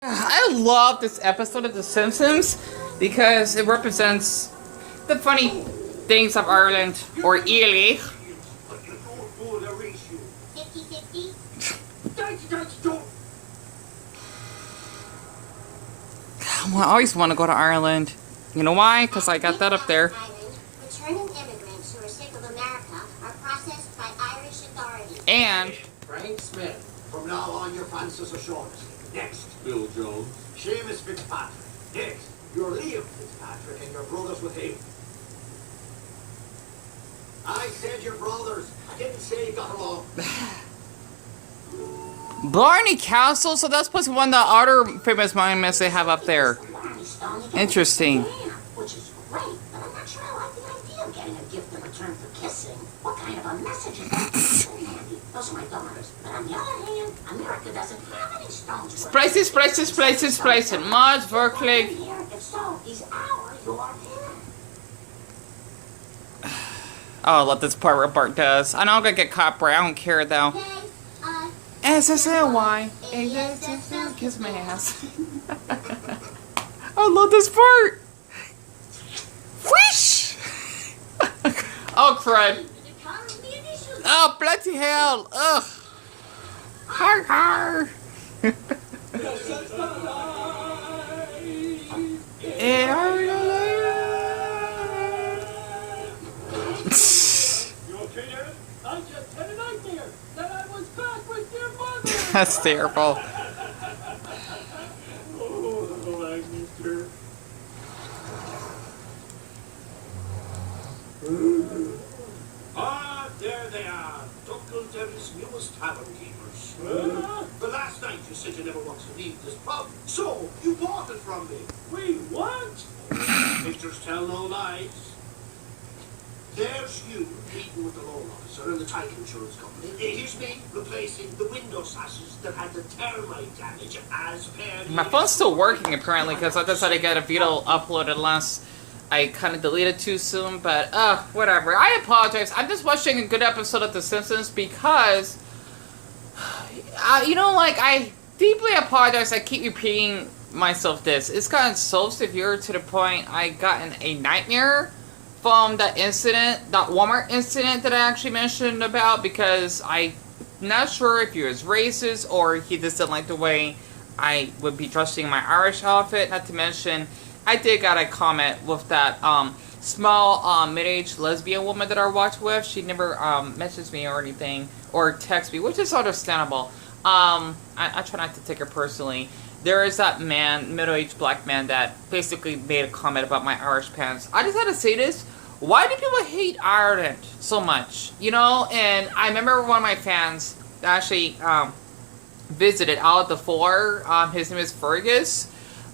I love this episode of The Simpsons because it represents the funny things of Ireland, or Ely. I always want to go to Ireland. You know why? Because I got that up there. Returning immigrants who are sick of America are processed by Irish authorities. And Frank Smith. From now on, your Francis O'Shaughnessy. Next, Bill Jones. Seamus Fitzpatrick. Next, you're Liam Fitzpatrick, and your brothers with him. I said your brothers. I didn't say you got along. Blarney Castle, so that's supposed to be one of the other famous monuments they have up there. Interesting. Which is great, but I'm not sure I like the idea of getting a gift in return for kissing. What kind of a message is that? Those are my daughters. But on the other hand, America doesn't have any stones. Splices, Mud, Verklig. If so, he's our, your him. Oh, I love this part where Bart does. I know I'm gonna get copyright, I don't care though. SSLY. Kiss my ass. I love this part. Whoosh! Oh, crud. Oh, bloody hell. Ugh. Har har. That's terrible. Ah, there they are. Duckleberry's newest tavern keepers. The last night you said you never want to leave this pub, so you bought it from me. Wait, what? Pictures tell no lies. There's you meeting with the loan officer and the title insurance company. Here's me replacing the window sashes that had the termite damage as per... My phone's still working apparently because I decided to get a video uploaded unless I kind of deleted too soon, but whatever. I apologize. I'm just watching a good episode of The Simpsons because, you know, like, I deeply apologize. I keep repeating myself this. It's gotten so severe to the point I gotten a nightmare from that incident, that Walmart incident that I actually mentioned about, because I'm not sure if he was racist or he just didn't like the way I would be dressing in my Irish outfit. Not to mention, I did got a comment with that small mid-aged lesbian woman that I watched with. She never messaged me or anything or text me, which is understandable. I try not to take it personally. There is that man, middle-aged black man, that basically made a comment about my Irish pants. I just had to say this. Why do people hate Ireland so much? You know, and I remember one of my fans actually visited out at the floor. His name is Fergus.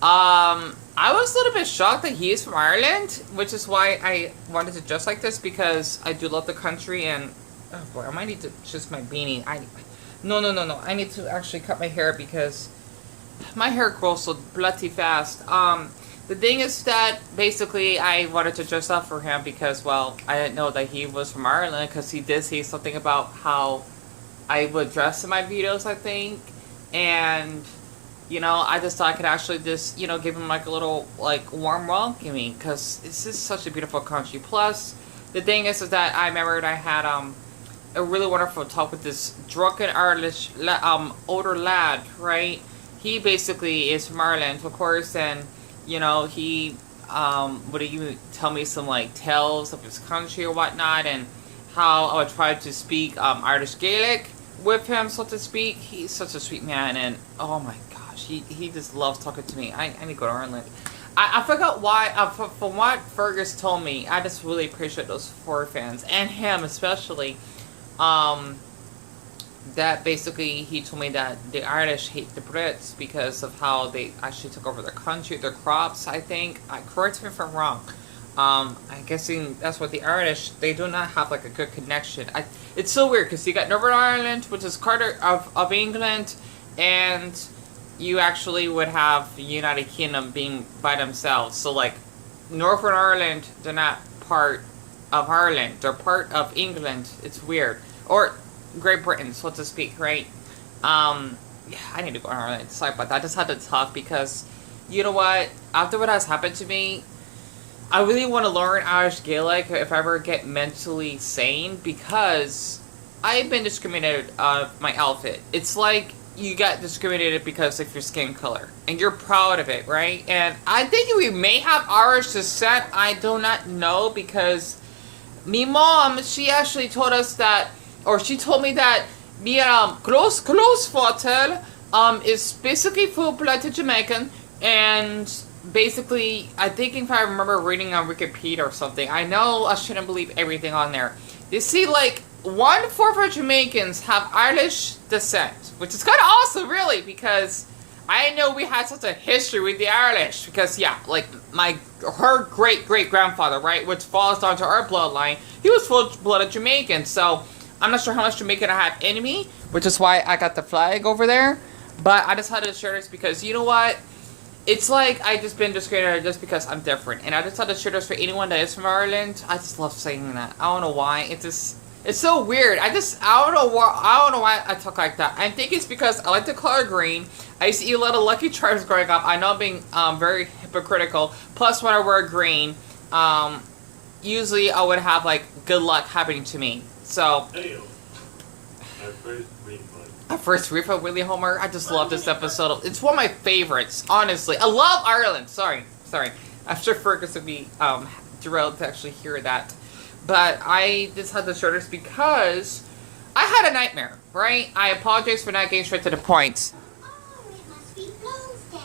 I was a little bit shocked that he is from Ireland, which is why I wanted to dress like this, because I do love the country. And oh boy, I might need to just my beanie. No. I need to actually cut my hair because my hair grows so bloody fast. The thing is that basically I wanted to dress up for him because, well, I didn't know that he was from Ireland, because he did say something about how I would dress in my videos, I think. And, you know, I just thought I could actually just, you know, give him like a little, like, warm welcoming, because this is such a beautiful country. Plus, the thing is that I remembered I had a really wonderful talk with this drunken Irish older lad, right? He basically is from Ireland, of course, and, you know, he would even tell me some, like, tales of his country or whatnot, and how I would try to speak Irish Gaelic with him, so to speak. He's such a sweet man, and oh my gosh, he just loves talking to me. I need to go to Ireland. I forgot why, from what Fergus told me, I just really appreciate those four fans, and him especially. That basically he told me that the Irish hate the Brits because of how they actually took over their country, their crops, I think. Correct me if I'm wrong. I'm guessing that's what the Irish, they do not have like a good connection. It's so weird because you got Northern Ireland, which is part of England, and you actually would have the United Kingdom being by themselves. So like Northern Ireland, they're not part of Ireland. They're part of England. It's weird. Or Great Britain, so to speak, right? yeah, I need to go on Ireland. Sorry about that. I just had to talk because, you know what? After what has happened to me, I really want to learn Irish Gaelic if I ever get mentally sane because I've been discriminated on my outfit. It's like you got discriminated because of your skin color, and you're proud of it, right? And I think we may have Irish descent. I do not know because me mom, she actually told us that, or she told me that me close father is basically full-blooded Jamaican, and basically I think if I remember reading on Wikipedia or something, I know I shouldn't believe everything on there. You see, like 1/4 of Jamaicans have Irish descent, which is kind of awesome, really, because I know we had such a history with the Irish. Because yeah, like her great grandfather, right, which falls down to our bloodline, he was full-blooded Jamaican. So I'm not sure how much Jamaican I have in me, which is why I got the flag over there. But I just had to share this because you know what? It's like I just been discriminated just because I'm different, and I just had to share this for anyone that is from Ireland. I just love saying that. I don't know why. It's so weird. I don't know why I talk like that. I think it's because I like the color green. I used to eat a lot of Lucky Charms growing up. I know I'm being very hypocritical. Plus, when I wear green, usually I would have like good luck happening to me. So. My first refund, Willie Homer. I just love this episode. It's one of my favorites, honestly. I love Ireland. Sorry. I'm sure Fergus would be thrilled to actually hear that. But I just had to share this because I had a nightmare, right? I apologize for not getting straight to the point. Oh, it must be Bloom's Day.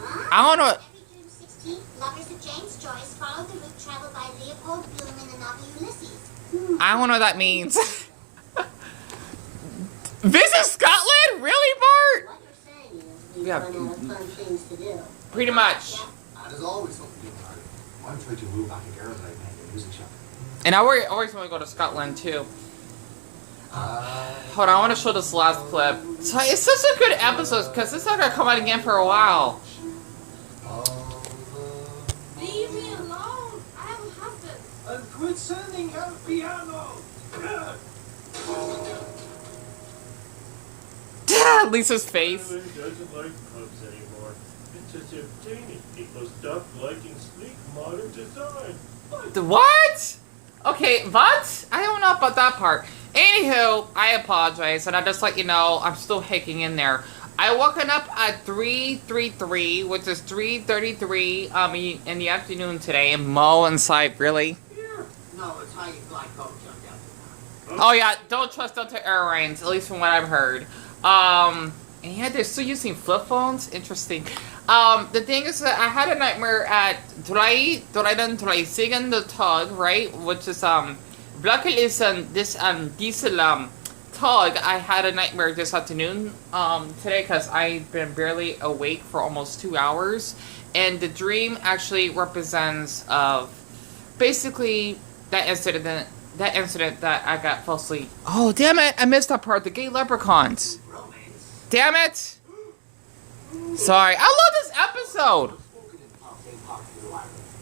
Huh? I don't know. Every June 16th, lovers of James Joyce follow the route traveled by Leopold Bloom in the novel Ulysses. I don't know what that means. Visit Scotland? Really, Bart? What you're saying is we Yeah. run out of fun things to do. Pretty much. There's always something in Ireland. I'm trying to move back to Ireland right now in the music shop. And I always want to go to Scotland, too. Hold on, I want to show this last clip. So it's such a good episode, because it's not going to come out again for a while. Leave me alone. I have a husband. And quit sending out piano. Lisa's face. Ireland doesn't like pubs anymore. It's as if Danish people stopped liking sleek modern design. What? Okay, what? I don't know about that part. Anywho, I apologize, and I just let you know I'm still hanging in there. I woken up at 3:33, which is 3:33 in the afternoon today, and Mo inside, really? Here. No, it's how you fly coach on down. Oh yeah, don't trust Delta Airlines, at least from what I've heard. And yeah, they're still using flip phones. Interesting. The thing is that I had a nightmare at Sigan the Tug, right? Which is Blackhill is this diesel tug. I had a nightmare this afternoon today because I've been barely awake for almost 2 hours, and the dream actually represents basically that incident. That incident that I got fell asleep. Oh damn it! I missed that part. The gay leprechauns. Damn it! Sorry. I love this episode.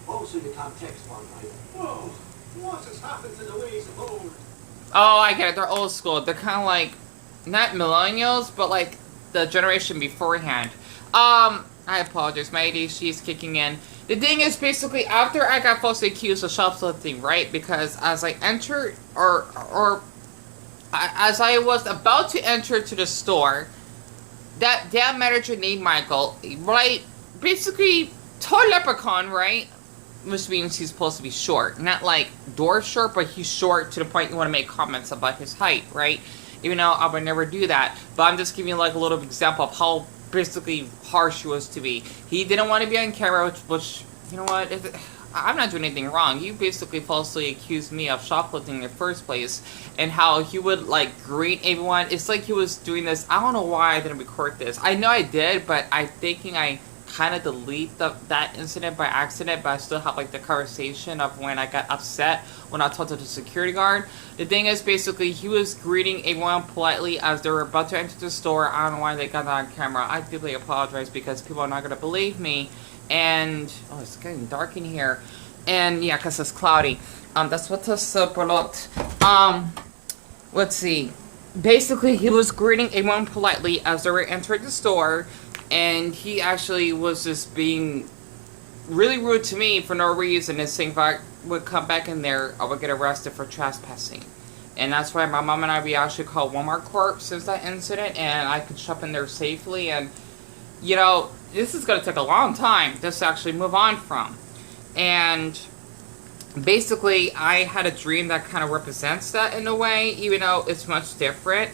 Also, you can't text one night. Whoa, what has happened to the ways of old? Oh, I get it. They're old school. They're kind of like, not millennials, but like the generation beforehand. I apologize. My ADHD is kicking in. The thing is, basically, after I got falsely accused of shoplifting, right? Because as I entered, as I was about to enter to the store, that damn manager named Michael, right? Basically, told leprechaun, right? Which means he's supposed to be short. Not like dwarf short, but he's short to the point you want to make comments about his height, right? Even though I would never do that. But I'm just giving you like a little example of how basically harsh he was to me. He didn't want to be on camera, which you know what? I'm not doing anything wrong. You basically falsely accused me of shoplifting in the first place, and how he would like greet everyone. It's like he was doing this. I don't know why I didn't record this. I know I did, but I'm thinking I kind of delete that incident by accident, but I still have like the conversation of when I got upset when I talked to the security guard. The thing is, basically, he was greeting everyone politely as they were about to enter the store. I don't know why they got that on camera. I deeply apologize because people are not going to believe me. And, oh, it's getting dark in here. And, yeah, because it's cloudy. That's what the super looked. Let's see. basically he was greeting everyone politely as they were entering the store, and he actually was just being really rude to me for no reason, and saying if I would come back in there, I would get arrested for trespassing. And that's why my mom and I, we actually called Walmart Corp since that incident, and I could shop in there safely. And, you know, this is going to take a long time just to actually move on from. And basically, I had a dream that kind of represents that in a way, even though it's much different.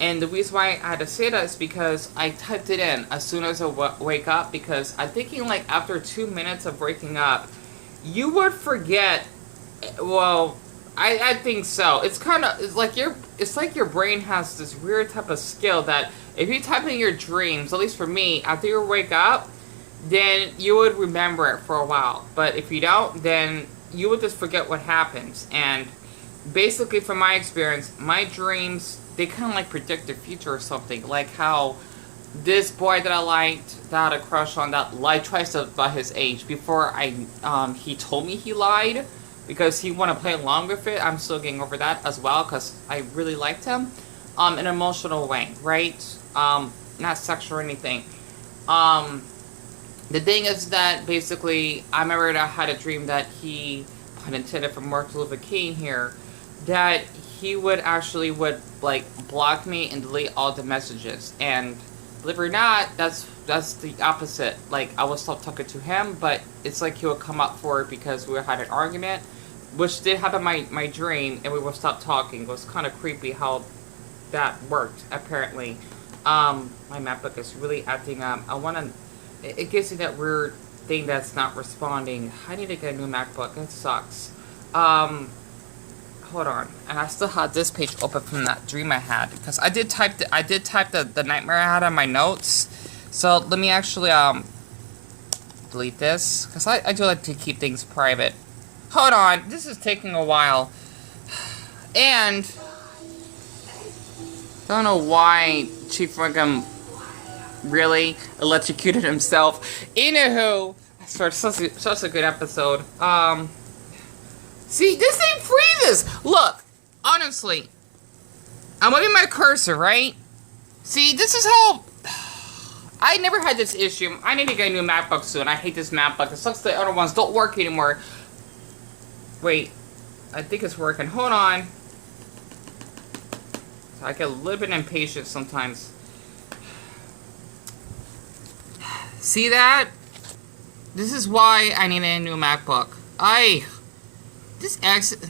And the reason why I had to say that is because I typed it in as soon as I wake up, because I'm thinking like after 2 minutes of waking up, you would forget, well, I think so. It's kind of, it's like your brain has this weird type of skill that if you type in your dreams, at least for me, after you wake up, then you would remember it for a while. But if you don't, then you would just forget what happens. And basically, from my experience, my dreams, they kind of like predict the future or something. Like how this boy that I liked, that I had a crush on, that lied twice about his age before he told me he lied because he wanted to play along with it. I'm still getting over that as well because I really liked him in an emotional way, right? Not sexual or anything. The thing is that basically, I remember that I had a dream that he, pun intended for Martin Luther King here, that he would like block me and delete all the messages. And believe it or not, that's the opposite. Like, I would stop talking to him, but it's like he would come up for it because we had an argument, which did happen in my dream, and we would stop talking. It was kind of creepy how that worked, apparently. My MacBook is really acting up. It gives me that weird thing that's not responding. I need to get a new MacBook. It sucks. Hold on. And I still have this page open from that dream I had, because I did type the nightmare I had on my notes. So let me actually delete this, because I do like to keep things private. Hold on. This is taking a while. And don't know why Chief Wiggum really electrocuted himself. Anywho, such a good episode. See, this thing freezes. Look, honestly, I'm moving my cursor, right? See, this is how I never had this issue. I need to get a new MacBook soon. I hate this MacBook. It sucks the other ones don't work anymore. Wait, I think it's working. Hold on. I get a little bit impatient sometimes. See that? This is why I need a new MacBook.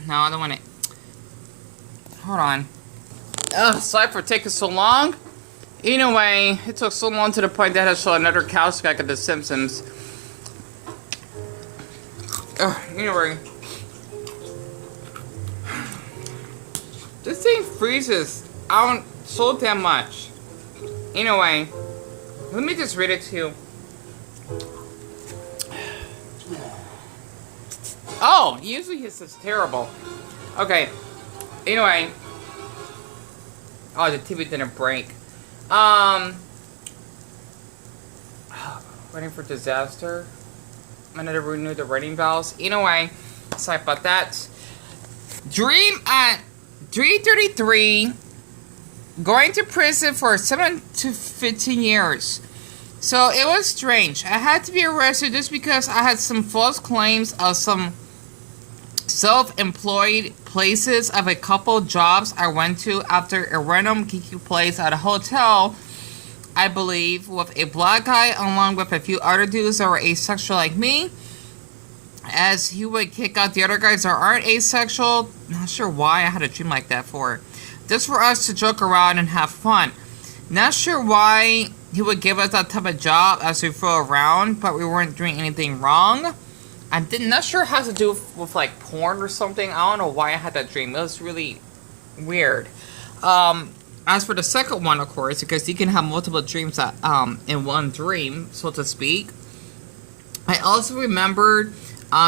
No, I don't want it. Hold on. Ugh, sorry for taking so long. Anyway, it took so long to the point that I saw another couch back at the Simpsons. Anyway. This thing freezes out so damn much. Anyway, let me just read it to you. Oh, usually his is terrible. Okay. Anyway. Oh, the TV didn't break. Waiting for disaster. I need to renew the rating valves. Anyway, sorry about that. Dream at 3:33. Going to prison for 7 to 15 years. So it was strange. I had to be arrested just because I had some false claims of some self-employed places of a couple jobs I went to after a random geeky place at a hotel, I believe, with a black guy along with a few other dudes that were asexual like me, as he would kick out the other guys that aren't asexual. Not sure why I had a dream like that for. Just for us to joke around and have fun. Not sure why he would give us that type of job as we flew around, but we weren't doing anything wrong. I'm not sure it has to do with like porn or something. I don't know why I had that dream. It was really weird. As for the second one, of course, because you can have multiple dreams in one dream, so to speak. I also remembered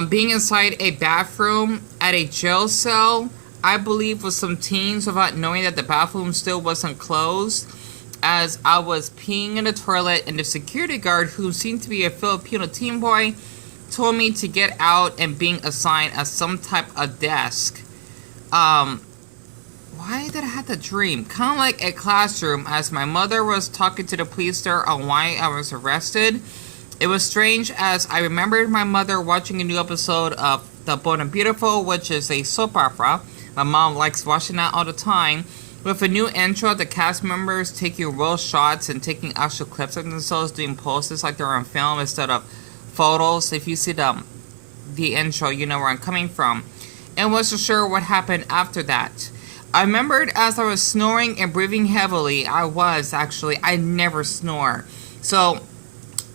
being inside a bathroom at a jail cell, I believe with some teens, without knowing that the bathroom still wasn't closed, as I was peeing in the toilet, and the security guard, who seemed to be a Filipino teen boy, told me to get out and being assigned as some type of desk. why did I have the dream? Kind of like a classroom, as my mother was talking to the police there on why I was arrested. It was strange, as I remembered my mother watching a new episode of The Bold and Beautiful, which is a soap opera. My mom likes watching that all the time. With a new intro, the cast members taking real shots and taking actual clips of themselves doing poses like they're on film instead of photos. If you see the intro, you know where I'm coming from. And wasn't sure what happened after that. I remembered as I was snoring and breathing heavily. I never snore. So,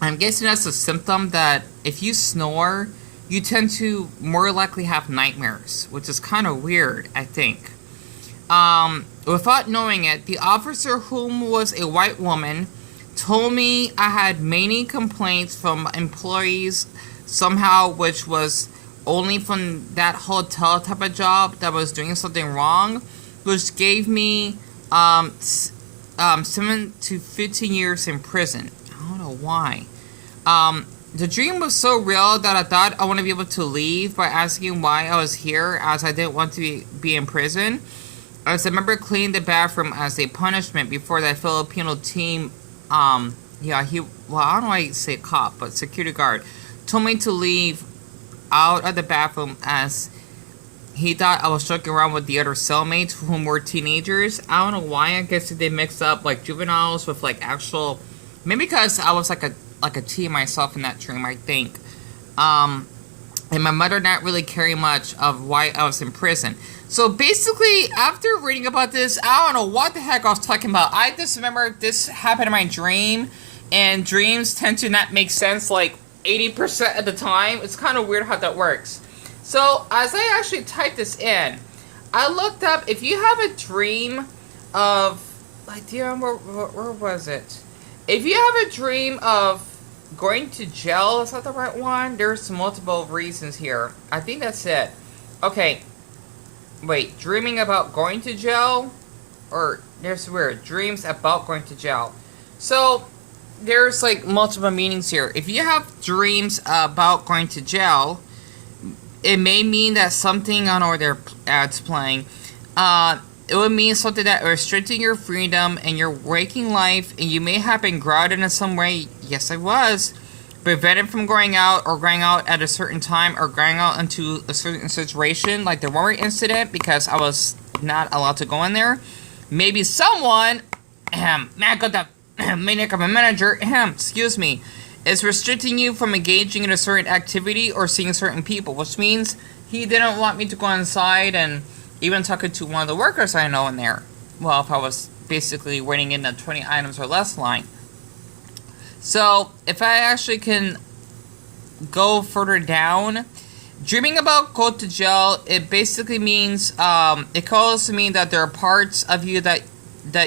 I'm guessing that's a symptom that if you snore, you tend to more likely have nightmares, which is kind of weird, I think. Without knowing it, the officer, whom was a white woman, told me I had many complaints from employees somehow, which was only from that hotel type of job that was doing something wrong, which gave me 7 to 15 years in prison. I don't know why. The dream was so real that I thought I want to be able to leave by asking why I was here, as I didn't want to be in prison. As I remember cleaning the bathroom as a punishment before that Filipino team, I don't know why I say cop, but security guard, told me to leave out of the bathroom as he thought I was joking around with the other cellmates whom were teenagers. I don't know why. I guess they mixed up like juveniles with like actual, maybe because I was like a teen myself in that dream, I think. And my mother not really caring much of why I was in prison. So basically, after reading about this, I don't know what the heck I was talking about. I just remember this happened in my dream, and dreams tend to not make sense like 80% of the time. It's kind of weird how that works. So as I actually typed this in, I looked up if you have a dream of, like, do you remember, where was it? If you have a dream of going to jail, is that the right one? There's multiple reasons here. I think that's it. Okay. Wait, dreaming about going to jail? Or, there's weird. Dreams about going to jail. So, there's like multiple meanings here. If you have dreams about going to jail, it may mean that something, I don't know where their ads playing. It would mean something that restricting your freedom and your waking life, and you may have been grounded in some way. Yes, I was. Prevented from going out, or going out at a certain time, or going out into a certain situation, like the Rory incident, because I was not allowed to go in there. Maybe someone, maniac of a manager, excuse me, is restricting you from engaging in a certain activity or seeing certain people, which means he didn't want me to go inside and even talking to one of the workers I know in there. Well, if I was basically waiting in the 20 items or less line. So, if I actually can go further down, dreaming about go to jail, it basically means, it could also mean that there are parts of you that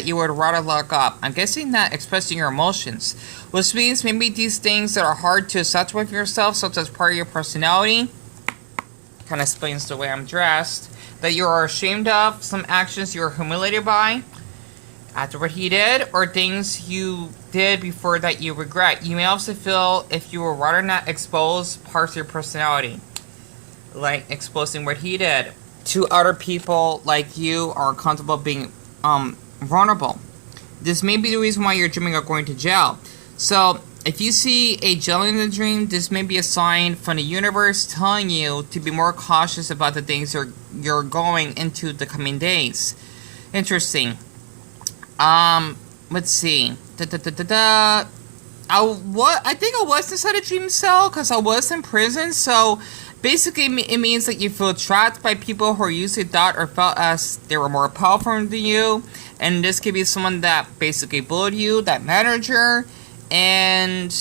you would rather lock up. I'm guessing that expressing your emotions, which means maybe these things that are hard to accept with yourself, such as part of your personality, kind of explains the way I'm dressed, that you are ashamed of, some actions you are humiliated by after what he did, or things you did before that you regret. You may also feel if you would rather not expose parts of your personality, like exposing what he did to other people, like you are comfortable being vulnerable. This may be the reason why you're dreaming of going to jail. So, if you see a jail in the dream, this may be a sign from the universe telling you to be more cautious about the things you're going into the coming days. Interesting. Let's see. I think I was inside a dream cell because I was in prison. So, basically, it means that you feel trapped by people who are usually thought or felt as they were more powerful than you. And this could be someone that basically bullied you, that manager. And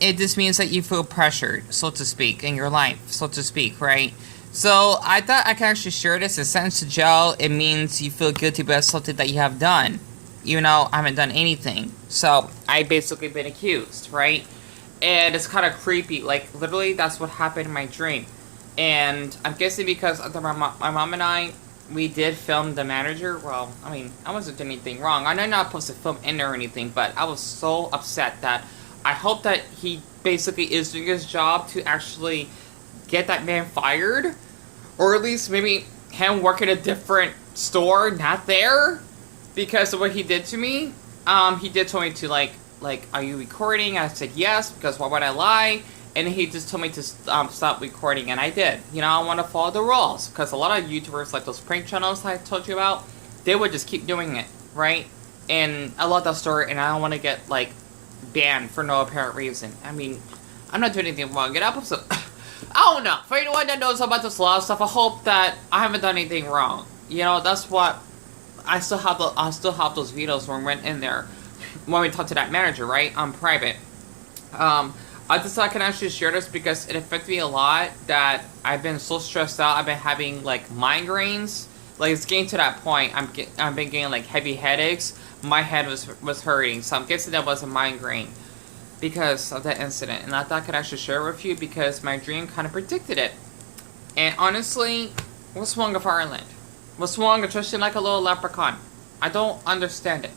it just means that you feel pressured, so to speak, in your life, so to speak, right? So I thought I could actually share this. In sentenced to jail, it means you feel guilty about something that you have done. You know, I haven't done anything. So I basically been accused, right? And it's kind of creepy. Like, literally, that's what happened in my dream. And I'm guessing because my mom and I, we did film the manager. Well, I mean, I wasn't doing anything wrong. I know I'm not supposed to film in there or anything, but I was so upset that I hope that he basically is doing his job to actually get that man fired. Or at least maybe him work in a different store, not there, because of what he did to me. He did tell me to like, are you recording? I said yes, because why would I lie? And he just told me to stop recording, and I did. You know, I want to follow the rules, because a lot of YouTubers, like those prank channels I told you about, they would just keep doing it, right? And I love that story, and I don't want to get, like, banned for no apparent reason. I mean, I'm not doing anything wrong. Get up, so I don't know. For anyone that knows about this law stuff, I hope that I haven't done anything wrong. You know, that's what I still have. Those videos when we went in there when we talked to that manager, right? On private. I just thought I can actually share this because it affected me a lot. That I've been so stressed out. I've been having like migraines. Like it's getting to that point. I've been getting like heavy headaches. My head was hurting, so I'm guessing that was a migraine because of that incident. And I thought I could actually share it with you because my dream kind of predicted it. And honestly, what's wrong with Ireland? What's wrong with trusting like a little leprechaun? I don't understand it.